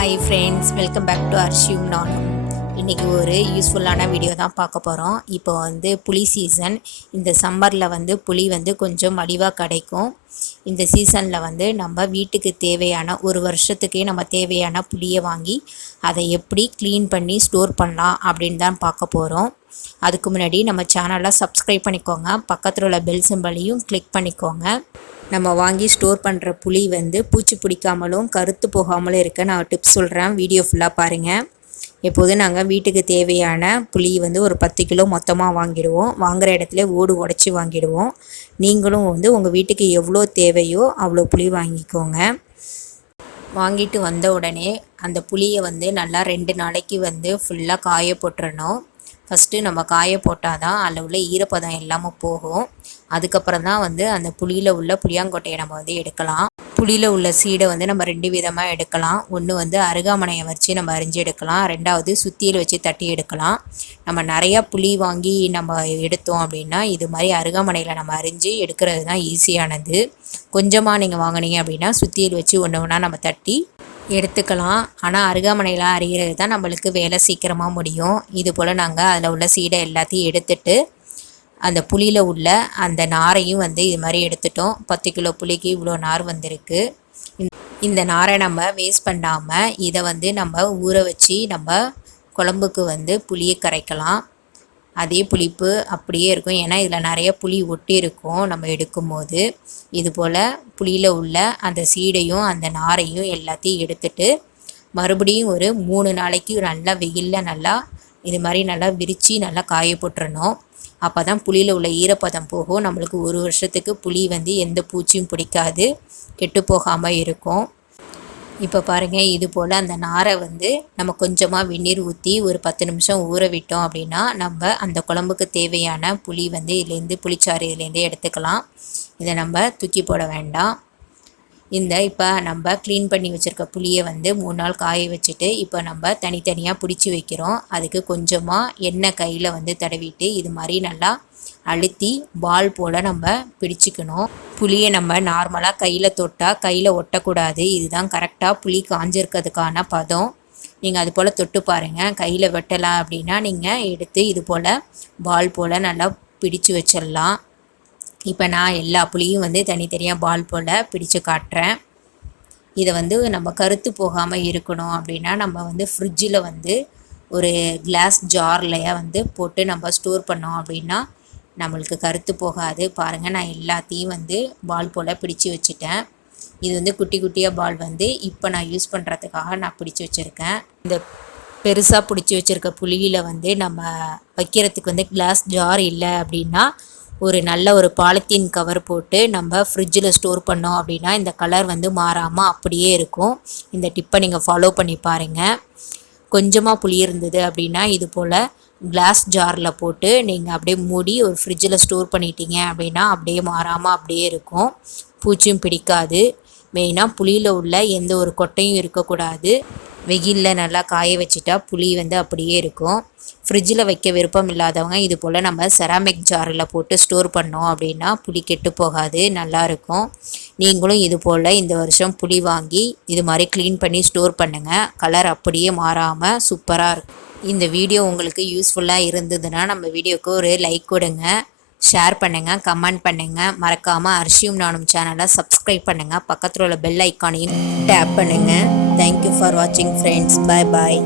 Hi friends welcome back to அர்ஷியும் நானும் இன்றைக்கி ஒரு யூஸ்ஃபுல்லான வீடியோ தான் பார்க்க போகிறோம் இப்போ வந்து புளி சீசன் இந்த சம்மரில் வந்து புளி வந்து கொஞ்சம் மலிவாக கிடைக்கும். இந்த சீசனில் வந்து நம்ம வீட்டுக்கு தேவையான ஒரு வருஷத்துக்கே நம்ம தேவையான புளியை வாங்கி அதை எப்படி க்ளீன் பண்ணி ஸ்டோர் பண்ணலாம் அப்படின்னு தான் பார்க்க போகிறோம் அதுக்கு முன்னாடி நம்ம சேனலை சப்ஸ்கிரைப் பண்ணிக்கோங்க. பக்கத்தில் உள்ள பெல் சிம்பலையும் கிளிக் பண்ணிக்கோங்க. நம்ம வாங்கி ஸ்டோர் பண்ணுற புளி வந்து பூச்சி பிடிக்காமலும் கருத்து போகாமலும் இருக்க நான் டிப்ஸ் சொல்கிறேன் வீடியோ ஃபுல்லாக பாருங்கள் எப்போதும் நாங்கள் வீட்டுக்கு தேவையான புளி வந்து ஒரு பத்து கிலோ மொத்தமாக வாங்கிடுவோம். வாங்குகிற இடத்துல ஓடு உடச்சி வாங்கிடுவோம். நீங்களும் வந்து உங்கள் வீட்டுக்கு எவ்வளோ தேவையோ அவ்வளோ புளி வாங்கிக்கோங்க. வாங்கிட்டு வந்த உடனே அந்த புளியை வந்து நல்லா ரெண்டு நாளைக்கு வந்து ஃபுல்லாக காய போட்டுறணும் ஃபஸ்ட்டு நம்ம காய போட்டால் தான் அதில் உள்ள ஈரப்பதம் இல்லாமல் போகும். அதுக்கப்புறம் தான் வந்து அந்த புளியில் உள்ள புளியாங்கொட்டையை நம்ம வந்து எடுக்கலாம். புளியில் உள்ள சீடை வந்து நம்ம ரெண்டு விதமாக எடுக்கலாம். ஒன்று வந்து அருகாமனையை வச்சு நம்ம அரிஞ்சு எடுக்கலாம். ரெண்டாவது சுத்தியில் வச்சு தட்டி எடுக்கலாம். நம்ம நிறையா புளி வாங்கி நம்ம எடுத்தோம் அப்படின்னா இது மாதிரி அருகாமனையில் நம்ம அரிஞ்சு எடுக்கிறது தான் ஈஸியானது கொஞ்சமாக நீங்கள் வாங்கினீங்க அப்படின்னா சுத்தியில் வச்சு ஒன்று ஒன்றா நம்ம தட்டி எடுத்துக்கலாம். ஆனால் அருகாமனையில் அறிகிறது தான் நம்மளுக்கு வேலை சீக்கிரமாக முடியும். இது போல் நாங்கள் அதில் உள்ள சீடை எல்லாத்தையும் எடுத்துட்டு அந்த புளியில் உள்ள அந்த நாரையும் வந்து இது மாதிரி எடுத்துட்டோம். பத்து கிலோ புளிக்கு இவ்வளோ நார் வந்திருக்கு. இந்த நாரை நம்ம வேஸ்ட் பண்ணாமல் இதை வந்து நம்ம ஊற வச்சு நம்ம குழம்புக்கு வந்து புளியை கரைக்கலாம். அதே புளிப்பு அப்படியே இருக்கும். ஏன்னா இதில் நிறைய புளி ஒட்டி இருக்கும் நம்ம எடுக்கும்போது. இது போல் புளியில் உள்ள அந்த சீடையும் அந்த நாரையும் எல்லாத்தையும் எடுத்துட்டு மறுபடியும் ஒரு மூணு நாளைக்கு நல்லா வெயிலில் நல்லா இது மாதிரி நல்லா விரித்து நல்லா காய போட்டுறணும். அப்போ தான் புளியில் உள்ள ஈரப்பதம் போகும். நம்மளுக்கு ஒரு வருஷத்துக்கு புளி வந்து எந்த பூச்சியும் பிடிக்காது. கெட்டு போகாமல் இருக்கும். இப்போ பாருங்கள் இது போல் அந்த நாரை வந்து நம்ம கொஞ்சமாக வெந்நீர் ஊற்றி ஒரு பத்து நிமிஷம் ஊற விட்டோம் அப்படின்னா நம்ம அந்த குழம்புக்கு தேவையான புளி வந்து இதுலேருந்து புளிச்சாறு இதுலேருந்து எடுத்துக்கலாம். இதை நம்ம தூக்கி போட வேண்டாம். இந்த இப்போ நம்ம க்ளீன் பண்ணி வச்சுருக்க புளியை வந்து மூணு நாள் காய வச்சுட்டு இப்போ நம்ம தனித்தனியாக பிடிச்சி வைக்கிறோம். அதுக்கு கொஞ்சமாக எண்ணெய் கையில் வந்து தடவிட்டு இது மாதிரி நல்லா அழுத்தி பால் போல் நம்ம பிடிச்சிக்கணும். புளியை நம்ம நார்மலாக கையில் தொட்டால் கையில் ஒட்டக்கூடாது. இதுதான் கரெக்டாக புளி காஞ்சிருக்கிறதுக்கான பதம். நீங்கள் அது போல் தொட்டு பாருங்கள் கையில் வெட்டலாம் அப்படின்னா நீங்கள் எடுத்து இது போல் பால் போல் நல்லா பிடிச்சு வச்சிடலாம். இப்போ நான் எல்லா புளியும் வந்து தனித்தனியாக பால் போல் பிடிச்சு காட்டுறேன். இதை வந்து நம்ம கருத்து போகாமல் இருக்கணும் அப்படின்னா நம்ம வந்து ஃப்ரிட்ஜில் வந்து ஒரு கிளாஸ் ஜார்லையாக வந்து போட்டு நம்ம ஸ்டோர் பண்ணோம் அப்படின்னா நம்மளுக்கு கருத்து போகாது. பாருங்கள் நான் எல்லாத்தையும் வந்து பால் போல் பிடிச்சு வச்சுட்டேன். இது வந்து குட்டி குட்டியாக பால் வந்து இப்போ நான் யூஸ் பண்ணுறதுக்காக நான் பிடிச்சி வச்சுருக்கேன். இந்த பெருசாக பிடிச்சி வச்சுருக்க புளியில் வந்து நம்ம வைக்கிறதுக்கு வந்து கிளாஸ் ஜார் இல்லை அப்படின்னா ஒரு நல்ல ஒரு பாலித்தீன் கவர் போட்டு நம்ம ஃப்ரிட்ஜில் ஸ்டோர் பண்ணோம் அப்படின்னா இந்த கலர் வந்து மாறாமல் அப்படியே இருக்கும். இந்த டிப்பை நீங்கள் ஃபாலோ பண்ணி பாருங்கள் கொஞ்சமாக புளி இருந்தது அப்படின்னா இது போல் கிளாஸ் ஜாரில் போட்டு நீங்கள் அப்படியே மூடி ஒரு ஃப்ரிட்ஜில் ஸ்டோர் பண்ணிட்டீங்க அப்படின்னா அப்படியே மாறாமல் அப்படியே இருக்கும். பூச்சியும் பிடிக்காது. மெயினாக புளியில் உள்ள எந்த ஒரு கொட்டையும் இருக்கக்கூடாது. வெயிலில் நல்லா காய வச்சுட்டா புளி வந்து அப்படியே இருக்கும். ஃப்ரிட்ஜில் வைக்க விருப்பம் இல்லாதவங்க இது போல் நம்ம செராமிக் ஜாரில் போட்டு ஸ்டோர் பண்ணோம் அப்படின்னா புளி கெட்டு போகாது நல்லாயிருக்கும் நீங்களும் இது போல் இந்த வருஷம் புளி வாங்கி இது மாதிரி க்ளீன் பண்ணி ஸ்டோர் பண்ணுங்கள் கலர் அப்படியே மாறாமல் சூப்பராக இருக்கும். இந்த வீடியோ உங்களுக்கு யூஸ்ஃபுல்லாக இருந்ததுன்னா நம்ம வீடியோவுக்கு ஒரு லைக் கொடுங்க. ஷேர் பண்ணுங்கள் கமெண்ட் பண்ணுங்கள் மறக்காமல் அரிசியும் நானும் சேனலை சப்ஸ்கிரைப் பண்ணுங்கள் பக்கத்தில் உள்ள பெல் ஐக்கானையும் டேப் பண்ணுங்கள் தேங்க்யூ ஃபார் வாட்சிங் ஃப்ரெண்ட்ஸ் பாய் பாய்